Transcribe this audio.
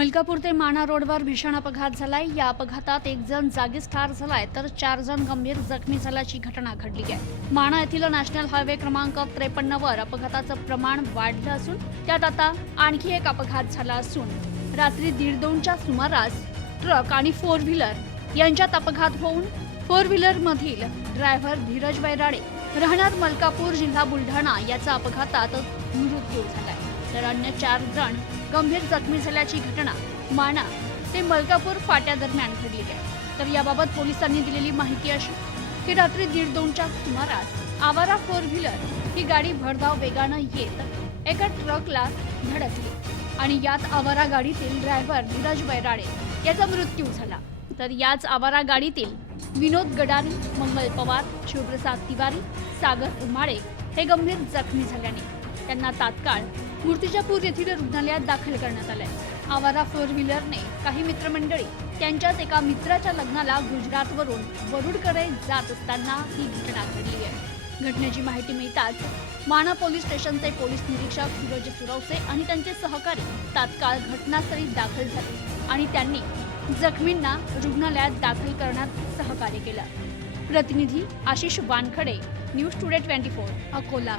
मलकापूर ते माणा रोडवर भीषण अपघात झालाय. या अपघातात एक जण जागीच ठार झालाय तर चार जण गंभीर जखमी झाल्याची घटना घडली आहे. माणा येथील नॅशनल हायवे क्रमांक त्रेपन्न वर अपघाताचं प्रमाण वाढलं असून त्यात आता आणखी एक अपघात झाला असून रात्री दीड दोनच्या सुमारास ट्रक आणि फोर व्हीलर यांच्यात अपघात होऊन फोर व्हीलर मधील ड्रायव्हर धीरज वैराडे राहणार मलकापूर जिल्हा बुलढाणा याचा अपघातात मृत्यू झालाय. तर अन्य चार जण गंभीर जखमी झाल्याची घटना माना ते मलकापूर फाट्या दरम्यान घडली आहे. तर याबाबत पोलिसांनी दिलेली माहिती अशी की रात्री दीड दोनच्या सुमारास आवारा फोर व्हीलर ही गाडी भरधाव वेगानं येत एका ट्रकला धडकली आणि यात आवारा गाडीतील ड्रायव्हर धीरज बैराडे याचा मृत्यू झाला. तर याच आवारा गाडीतील विनोद गडारी मंगल पवार शिवप्रसाद तिवारी सागर उमाळे हे गंभीर जखमी झाल्याने त्यांना तात्काळ मूर्तिजापूर येथील रुग्णालयात दाखल करण्यात आलंय. आवारा फोर व्हीलरने काही मित्रमंडळी त्यांच्याच एका मित्राच्या लग्नाला गुजरातवरून वरुडकडे जात असताना ही घटना घडली आहे. घटनेची माहिती मिळताच माणा पोलीस स्टेशनचे पोलीस निरीक्षक सूरज सुरवसे आणि त्यांचे सहकारी तात्काळ घटनास्थळी दाखल झाले आणि त्यांनी जखमींना रुग्णालयात दाखल करण्यात सहकार्य केलं. प्रतिनिधी Ashish Wankhade news today twenty four Akola.